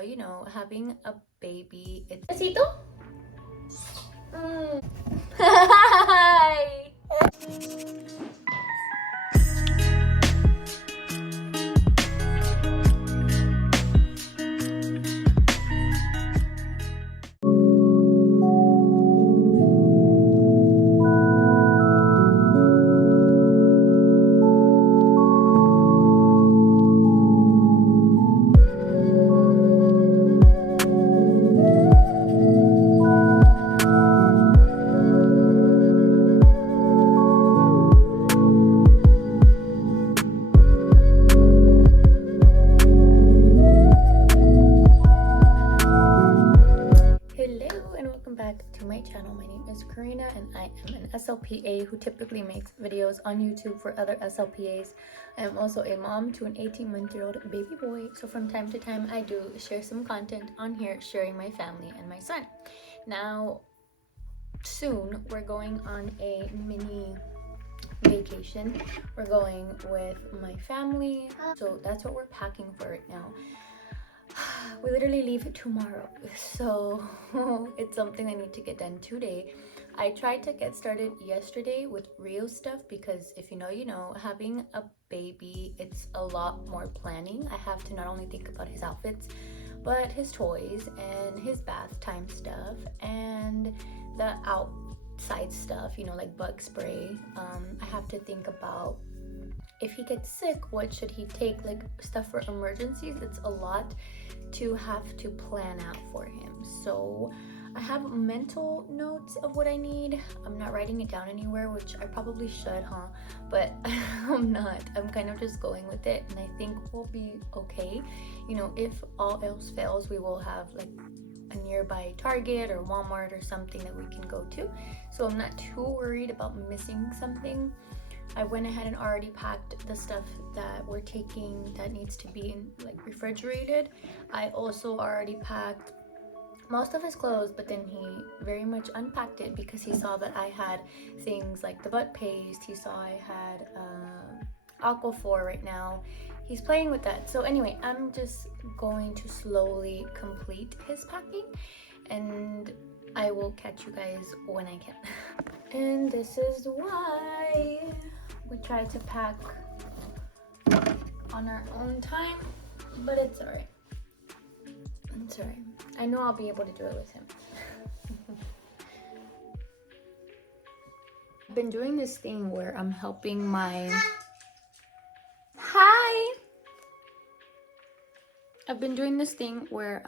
you know, having a baby, it's... Besito? Hi! Hello and welcome back to my channel. My name is Karina and I am an SLPA who typically makes videos on YouTube for other SLPAs. I am also a mom to an 18-month-old baby boy, so from time to time I do share some content on here sharing my family and my son. Now soon we're going on a mini vacation. We're going with my family, so that's what we're packing for right now. We literally leave tomorrow, so it's something I need to get done today. I tried to get started yesterday with Rio stuff because if you know, you know, having a baby, it's a lot more planning. I have to not only think about his outfits, but his toys and his bath time stuff and the outside stuff, you know, like bug spray. I have to think about if he gets sick, what should he take, like stuff for emergencies. It's a lot to have to plan out for him. So I have mental notes of what I need. I'm not writing it down anywhere, which I probably should, but I'm not. I'm kind of just going with it, and I think we'll be okay. You know, if all else fails, we will have like a nearby Target or Walmart or something that we can go to. So I'm not too worried about missing something. I went ahead and already packed the stuff that we're taking that needs to be like refrigerated. I also already packed most of his clothes, but then he very much unpacked it because he saw that I had things like the butt paste. He saw I had Aquaphor right now. He's playing with that. So anyway, I'm just going to slowly complete his packing and I will catch you guys when I can. And this is why we try to pack on our own time, but it's alright. It's alright. I know I'll be able to do it with him. I've been doing this thing where I'm helping my... Hi! I've been doing this thing where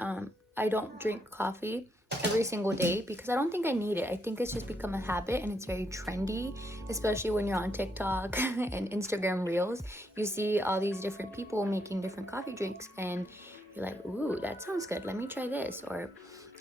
I don't drink coffee every single day because I don't think I need it. I think it's just become a habit and it's very trendy, especially when you're on TikTok and Instagram Reels. You see all these different people making different coffee drinks and you're like, ooh, that sounds good. Let me try this. Or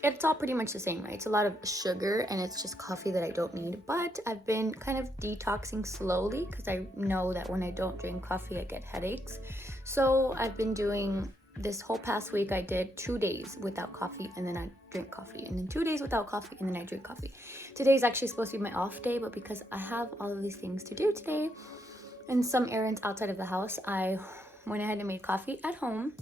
it's all pretty much the same, right? It's a lot of sugar and it's just coffee that I don't need. But I've been kind of detoxing slowly because I know that when I don't drink coffee, I get headaches. So I've been doing... This whole past week I did 2 days without coffee and then I drink coffee, and then 2 days without coffee and then I drink coffee. Today's actually supposed to be my off day, but because I have all of these things to do today and some errands outside of the house, I went ahead and made coffee at home.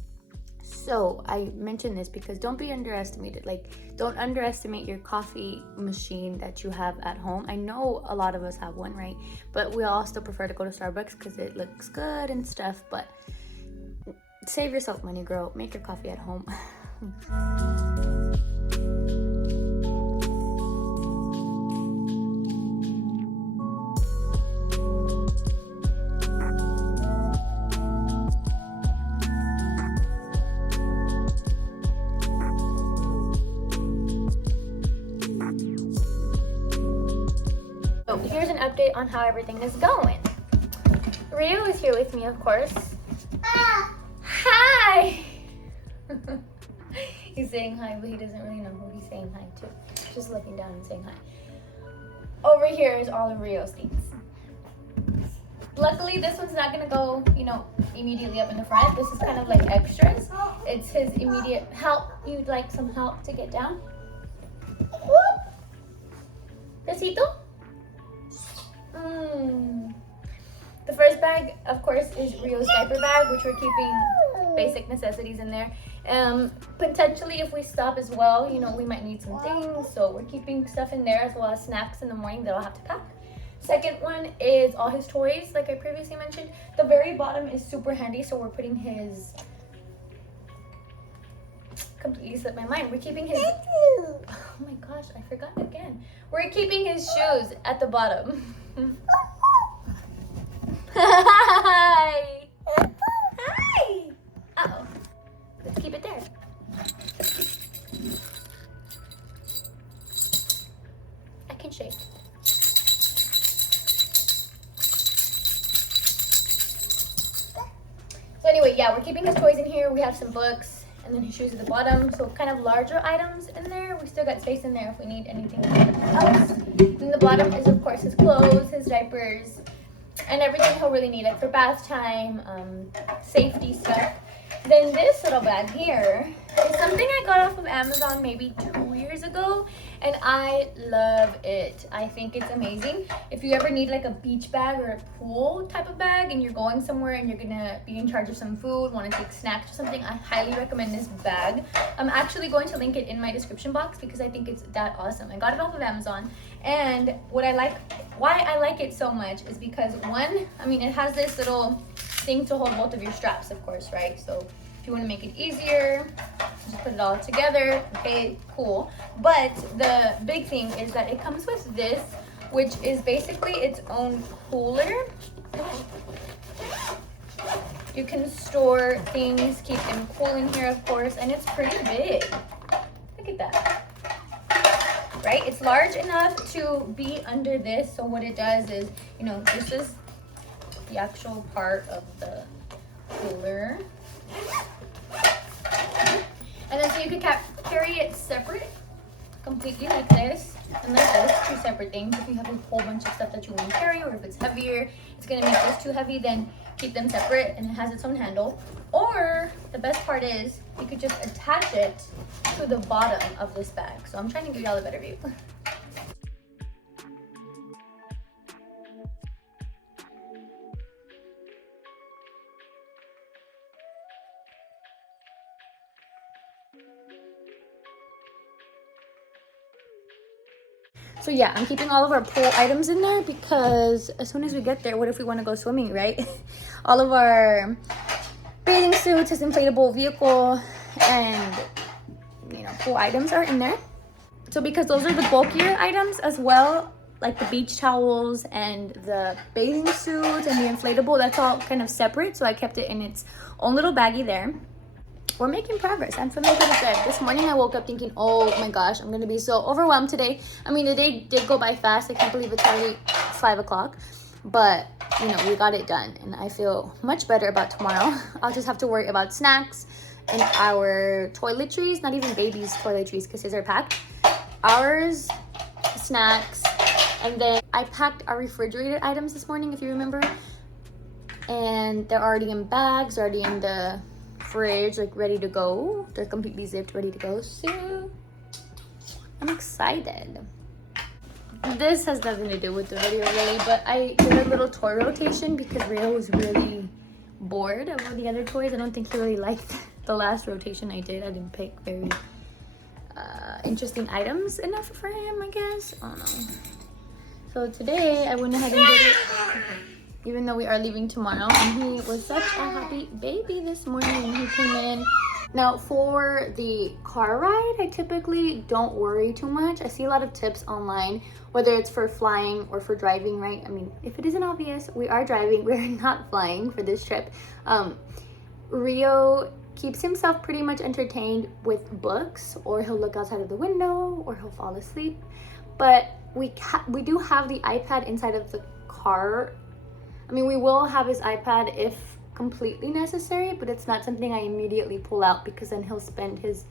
So I mention this because don't be underestimated. Like, don't underestimate your coffee machine that you have at home. I know a lot of us have one, right? But we all still prefer to go to Starbucks because it looks good and stuff. But save yourself money, girl. Make your coffee at home. So here's an update on how everything is going. Rio is here with me, of course. Hi! He's saying hi, but he doesn't really know who he's saying hi to. Just looking down and saying hi. Over here is all of Rio's things. Luckily, this one's not gonna go, you know, immediately up in the front. This is kind of like extras. It's his immediate help. You'd like some help to get down? Whoop! Besito? The first bag, of course, is Rio's diaper bag, which we're keeping basic necessities in there. Potentially if we stop as well, you know, we might need some things, so we're keeping stuff in there as well as snacks in the morning that I'll have to pack. Second one is all his toys, like I previously mentioned. The very bottom is super handy, so we're putting his, completely slipped my mind. We're keeping his, oh my gosh, I forgot again. We're keeping his shoes at the bottom. Hi. Hi. Uh-oh. Let's keep it there. I can shake. So anyway, yeah, we're keeping his toys in here. We have some books and then his shoes at the bottom. So kind of larger items in there. We still got space in there if we need anything else. And the bottom is of course his clothes, his diapers, and everything he'll really need, like for bath time, safety stuff. Then this little bag here is something I got off of Amazon maybe 2 years ago, and I love it. I think it's amazing. If you ever need like a beach bag or a pool type of bag and you're going somewhere and you're gonna be in charge of some food, want to take snacks or something, I highly recommend this bag. I'm actually going to link it in my description box because I think it's that awesome. I got it off of Amazon, and why I like it so much is because one, I mean, it has this little thing to hold both of your straps, of course, right? So if you want to make it easier, just put it all together. Okay, cool. But the big thing is that it comes with this, which is basically its own cooler. You can store things, keep them cool in here, of course, and it's pretty big. Look at that. Right? It's large enough to be under this. So what it does is, you know, this is the actual part of the cooler. And then so you can carry it separate, completely like this and like this, two separate things. If you have a whole bunch of stuff that you want to carry, or if it's heavier, it's gonna make this too heavy, then keep them separate, and it has its own handle. Or the best part is you could just attach it to the bottom of this bag. So I'm trying to give y'all a better view. So yeah, I'm keeping all of our pool items in there because as soon as we get there, what if we want to go swimming, right? All of our bathing suits, his inflatable vehicle, and you know, pool items are in there. So because those are the bulkier items as well, like the beach towels and the bathing suits and the inflatable, that's all kind of separate. So I kept it in its own little baggie there. We're making progress. I'm feeling pretty good. This morning I woke up thinking, oh my gosh, I'm gonna be so overwhelmed today. I mean, the day did go by fast. I can't believe it's already 5 o'clock, but you know, we got it done, and I feel much better about tomorrow. I'll just have to worry about snacks and our toiletries, not even baby's toiletries because his are packed. Ours, snacks, and then I packed our refrigerated items this morning, if you remember, and they're already in bags, already in the fridge, like ready to go. They're completely zipped, ready to go. So I'm excited. This has nothing to do with the video really, but I did a little toy rotation because Rio was really bored of all the other toys. I don't think he really liked the last rotation I did. I didn't pick very interesting items enough for him, I guess. I don't know. So today I went ahead and did it, even though we are leaving tomorrow, and he was such a happy baby this morning. He came in. Now for the car ride, I typically don't worry too much. I see a lot of tips online, whether it's for flying or for driving, right? I mean, if it isn't obvious, we are driving, we're not flying for this trip. Rio keeps himself pretty much entertained with books, or he'll look outside of the window, or he'll fall asleep. But we do have the iPad inside of the car. I mean, we will have his iPad if completely necessary, but it's not something I immediately pull out because then he'll spend his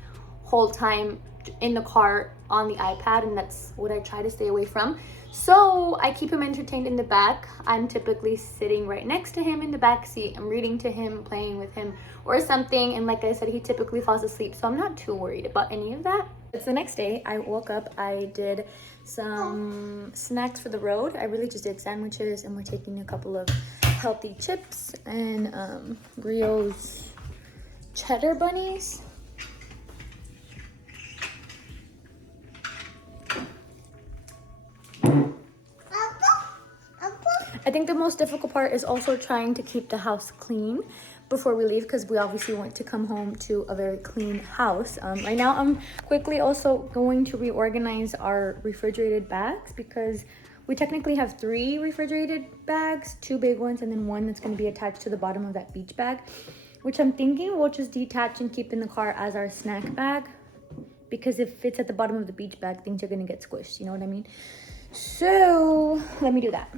whole time in the car on the iPad, and that's what I try to stay away from. So I keep him entertained in the back. I'm typically sitting right next to him in the back seat. I'm reading to him, playing with him or something, and like I said, he typically falls asleep, so I'm not too worried about any of that. It's the next day. I woke up, I did some snacks for the road. I really just did sandwiches, and we're taking a couple of healthy chips and Rio's cheddar bunnies. I think the most difficult part is also trying to keep the house clean before we leave, because we obviously want to come home to a very clean house. Right now I'm quickly also going to reorganize our refrigerated bags, because we technically have 3 refrigerated bags, 2 big ones and then one that's going to be attached to the bottom of that beach bag, which I'm thinking we'll just detach and keep in the car as our snack bag, because if it's at the bottom of the beach bag, things are going to get squished, you know what I mean? So let me do that.